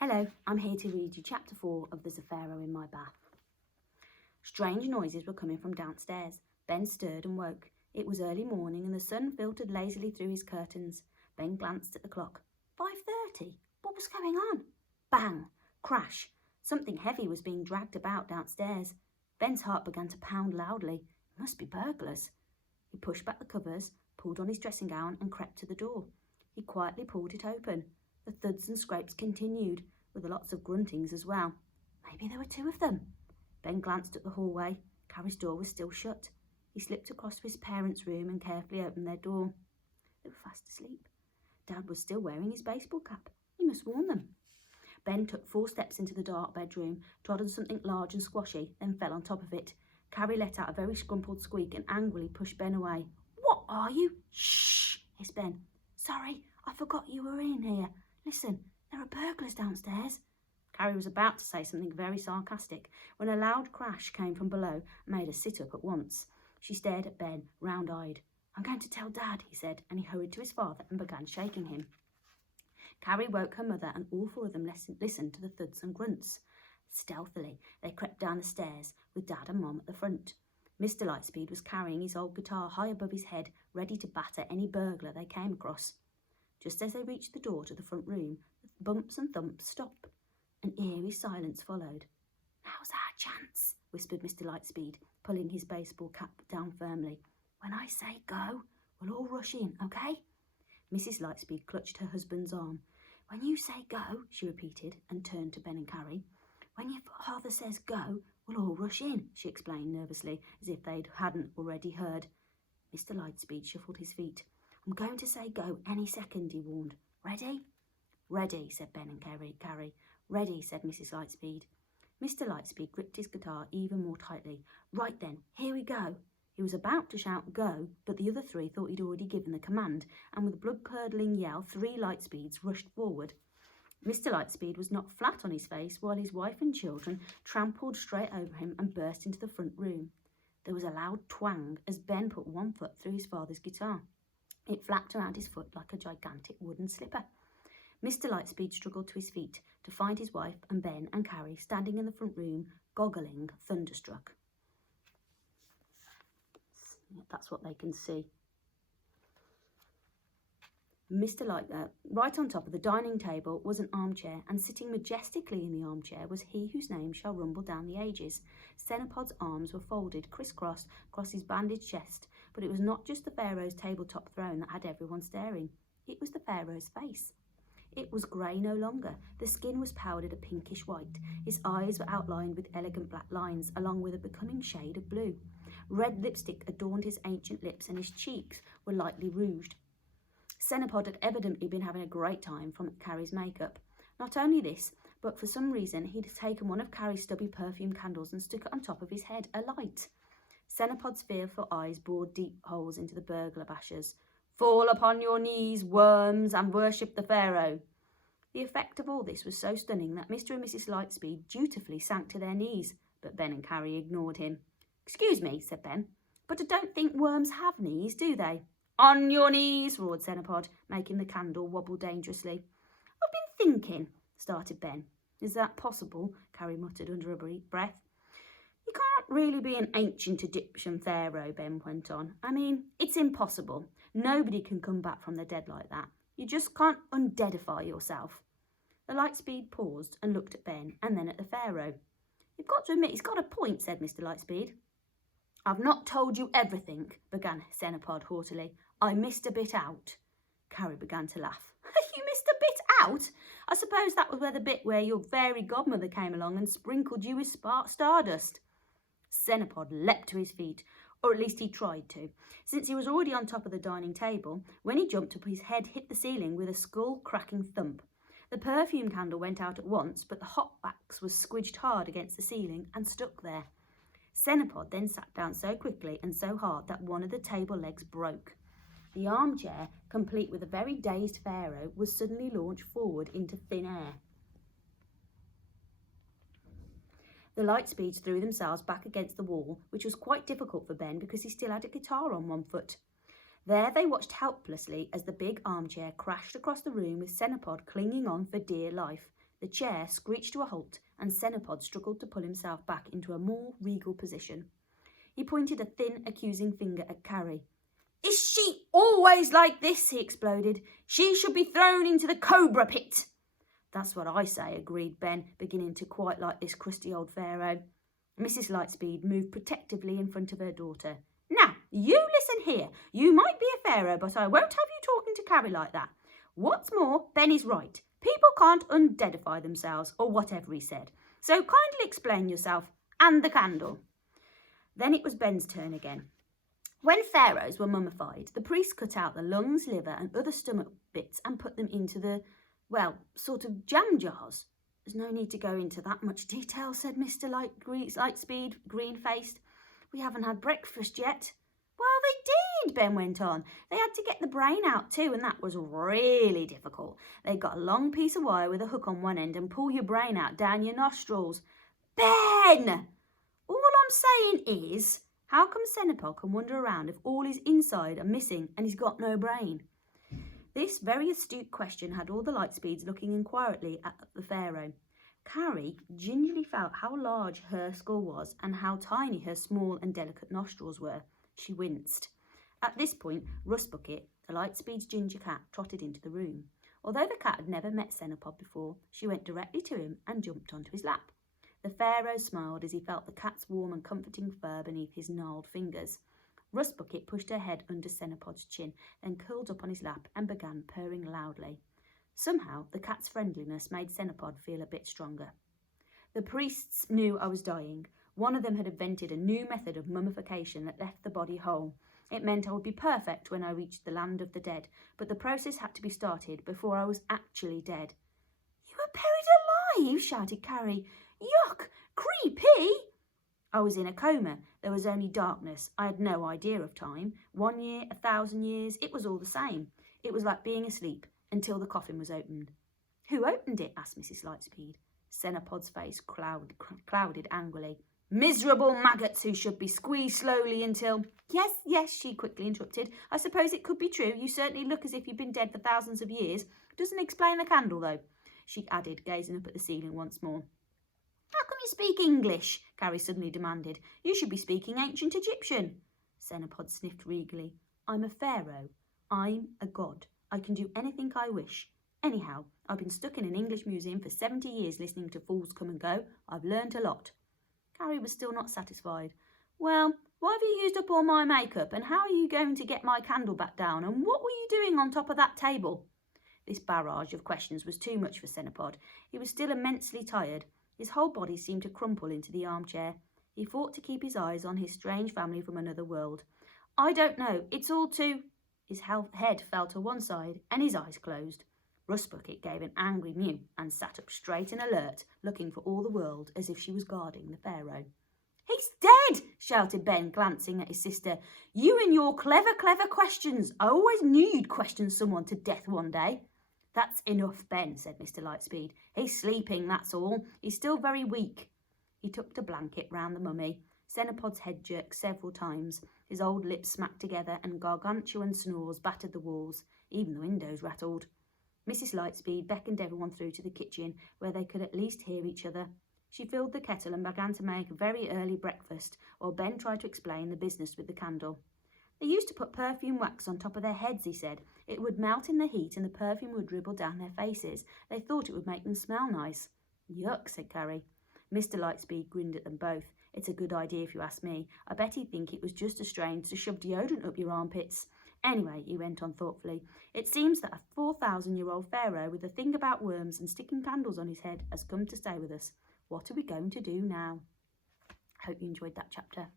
Hello, I'm here to read you chapter 4 of There's a Pharaoh in My Bath. Strange noises were coming from downstairs. Ben stirred and woke. It was early morning and the sun filtered lazily through his curtains. Ben glanced at the clock. 5:30? What was going on? Bang! Crash! Something heavy was being dragged about downstairs. Ben's heart began to pound loudly. It must be burglars. He pushed back the covers, pulled on his dressing gown and crept to the door. He quietly pulled it open. The thuds and scrapes continued, with lots of gruntings as well. Maybe there were two of them. Ben glanced at the hallway. Carrie's door was still shut. He slipped across to his parents' room and carefully opened their door. They were fast asleep. Dad was still wearing his baseball cap. He must warn them. Ben took 4 steps into the dark bedroom, trod on something large and squashy, then fell on top of it. Carrie let out a very scrumpled squeak and angrily pushed Ben away. "What are you?" "Shh," hissed Ben. "Sorry, I forgot you were in here. Listen, there are burglars downstairs." Carrie was about to say something very sarcastic when a loud crash came from below and made her sit up at once. She stared at Ben, round-eyed. "I'm going to tell Dad," he said, and he hurried to his father and began shaking him. Carrie woke her mother and all 4 of them listened to the thuds and grunts. Stealthily, they crept down the stairs with Dad and Mom at the front. Mr. Lightspeed was carrying his old guitar high above his head, ready to batter any burglar they came across. Just as they reached the door to the front room, the bumps and thumps stopped. An eerie silence followed. "Now's our chance," whispered Mr. Lightspeed, pulling his baseball cap down firmly. "When I say go, we'll all rush in, okay?" Mrs. Lightspeed clutched her husband's arm. "When you say go," she repeated, and turned to Ben and Carrie. "When your father says go, we'll all rush in," she explained nervously, as if they hadn't already heard. Mr. Lightspeed shuffled his feet. "I'm going to say go any second," he warned. "Ready?" "Ready," said Ben and Carrie. "Ready," said Mrs. Lightspeed. Mr. Lightspeed gripped his guitar even more tightly. "Right then, here we go." He was about to shout go, but the other 3 thought he'd already given the command, and with a blood-curdling yell, 3 Lightspeeds rushed forward. Mr. Lightspeed was knocked flat on his face while his wife and children trampled straight over him and burst into the front room. There was a loud twang as Ben put one foot through his father's guitar. It flapped around his foot like a gigantic wooden slipper. Mr. Lightspeed struggled to his feet to find his wife and Ben and Carrie standing in the front room, goggling, thunderstruck. That's what they can see. Right on top of the dining table was an armchair, and sitting majestically in the armchair was he whose name shall rumble down the ages. Cenopod's arms were folded crisscross across his bandaged chest, but it was not just the Pharaoh's tabletop throne that had everyone staring. It was the Pharaoh's face. It was grey no longer. The skin was powdered a pinkish white. His eyes were outlined with elegant black lines, along with a becoming shade of blue. Red lipstick adorned his ancient lips, and his cheeks were lightly rouged. Cenopod had evidently been having a great time from Carrie's makeup. Not only this, but for some reason he'd taken one of Carrie's stubby perfume candles and stuck it on top of his head, alight. Cenopod's fearful eyes bored deep holes into the burglar bashers. "Fall upon your knees, worms, and worship the Pharaoh." The effect of all this was so stunning that Mr. and Mrs. Lightspeed dutifully sank to their knees, but Ben and Carrie ignored him. "Excuse me," said Ben, "but I don't think worms have knees, do they?" "On your knees," roared Cenopod, making the candle wobble dangerously. "I've been thinking," started Ben. "Is that possible?" Carrie muttered under a breath. "You can't really be an ancient Egyptian pharaoh," Ben went on. "I mean, it's impossible. Nobody can come back from the dead like that. You just can't undeadify yourself." The Lightspeed paused and looked at Ben and then at the Pharaoh. "You've got to admit he's got a point," said Mr. Lightspeed. "I've not told you everything," began Cenopod haughtily. "I missed a bit out." Carrie began to laugh. "You missed a bit out? I suppose that was the bit where your fairy godmother came along and sprinkled you with stardust." Cenopod leapt to his feet, or at least he tried to, since he was already on top of the dining table. When he jumped up, his head hit the ceiling with a skull-cracking thump. The perfume candle went out at once, but the hot wax was squidged hard against the ceiling and stuck there. Cenopod then sat down so quickly and so hard that one of the table legs broke. The armchair, complete with a very dazed Pharaoh, was suddenly launched forward into thin air. The Lightspeeds threw themselves back against the wall, which was quite difficult for Ben because he still had a guitar on one foot. There they watched helplessly as the big armchair crashed across the room with Cenopod clinging on for dear life. The chair screeched to a halt, and Cenopod struggled to pull himself back into a more regal position. He pointed a thin, accusing finger at Carrie. "Is she always like this?" he exploded. "She should be thrown into the cobra pit." "That's what I say," agreed Ben, beginning to quite like this crusty old Pharaoh. Mrs. Lightspeed moved protectively in front of her daughter. "Now, you listen here. You might be a Pharaoh, but I won't have you talking to Carrie like that. What's more, Ben is right. People can't undeadify themselves, or whatever he said. So kindly explain yourself and the candle." Then it was Ben's turn again. When pharaohs were mummified, the priests cut out the lungs, liver and other stomach bits and put them into the, sort of jam jars. "There's no need to go into that much detail," said Mr. Lightspeed, green-faced. "We haven't had breakfast yet." "Well, they did," Ben went on. "They had to get the brain out too, and that was really difficult. They got a long piece of wire with a hook on one end and pull your brain out down your nostrils." "Ben! All I'm saying is, how come Cenopod can wander around if all his inside are missing and he's got no brain?" This very astute question had all the Lightspeeds looking inquiringly at the Pharaoh. Carrie gingerly felt how large her skull was and how tiny her small and delicate nostrils were. She winced. At this point, Rustbucket, the Lightspeed's ginger cat, trotted into the room. Although the cat had never met Cenopod before, she went directly to him and jumped onto his lap. The Pharaoh smiled as he felt the cat's warm and comforting fur beneath his gnarled fingers. Rustbucket pushed her head under Cenopod's chin, then curled up on his lap and began purring loudly. Somehow, the cat's friendliness made Cenopod feel a bit stronger. "The priests knew I was dying. One of them had invented a new method of mummification that left the body whole. It meant I would be perfect when I reached the land of the dead, but the process had to be started before I was actually dead." "You were buried alive?" shouted Carrie. "Yuck! Creepy!" "I was in a coma. There was only darkness. I had no idea of time. 1 year, 1,000 years, it was all the same. It was like being asleep until the coffin was opened." "Who opened it?" asked Mrs. Lightspeed. Cenopod's face clouded angrily. "Miserable maggots who should be squeezed slowly until—" Yes, she quickly interrupted. "I suppose it could be true. You certainly look as if you've been dead for thousands of years. Doesn't explain the candle, though," she added, gazing up at the ceiling once more. "How come you speak English?" Carrie suddenly demanded. "You should be speaking ancient Egyptian." Cenopod sniffed regally. "I'm a pharaoh. I'm a god. I can do anything I wish. Anyhow, I've been stuck in an English museum for 70 years listening to fools come and go. I've learnt a lot." Carrie was still not satisfied. "Well, why have you used up all my makeup, and how are you going to get my candle back down, and what were you doing on top of that table?" This barrage of questions was too much for Cenopod. He was still immensely tired. His whole body seemed to crumple into the armchair. He fought to keep his eyes on his strange family from another world. "I don't know. It's all too—" His head fell to one side and his eyes closed. Rustbucket gave an angry mew and sat up straight and alert, looking for all the world as if she was guarding the Pharaoh. "He's dead!" shouted Ben, glancing at his sister. "You and your clever questions. I always knew you'd question someone to death one day." "That's enough, Ben," said Mr. Lightspeed. "He's sleeping, that's all. He's still very weak." He tucked a blanket round the mummy. Cenopod's head jerked several times. His old lips smacked together and gargantuan snores battered the walls. Even the windows rattled. Mrs. Lightspeed beckoned everyone through to the kitchen, where they could at least hear each other. She filled the kettle and began to make a very early breakfast, while Ben tried to explain the business with the candle. "They used to put perfume wax on top of their heads," he said. "It would melt in the heat and the perfume would dribble down their faces. They thought it would make them smell nice." "Yuck," said Carrie. Mr. Lightspeed grinned at them both. "It's a good idea if you ask me. I bet he'd think it was just as strange to shove deodorant up your armpits. Anyway," he went on thoughtfully, "it seems that a 4,000-year-old pharaoh with a thing about worms and sticking candles on his head has come to stay with us. What are we going to do now?" Hope you enjoyed that chapter.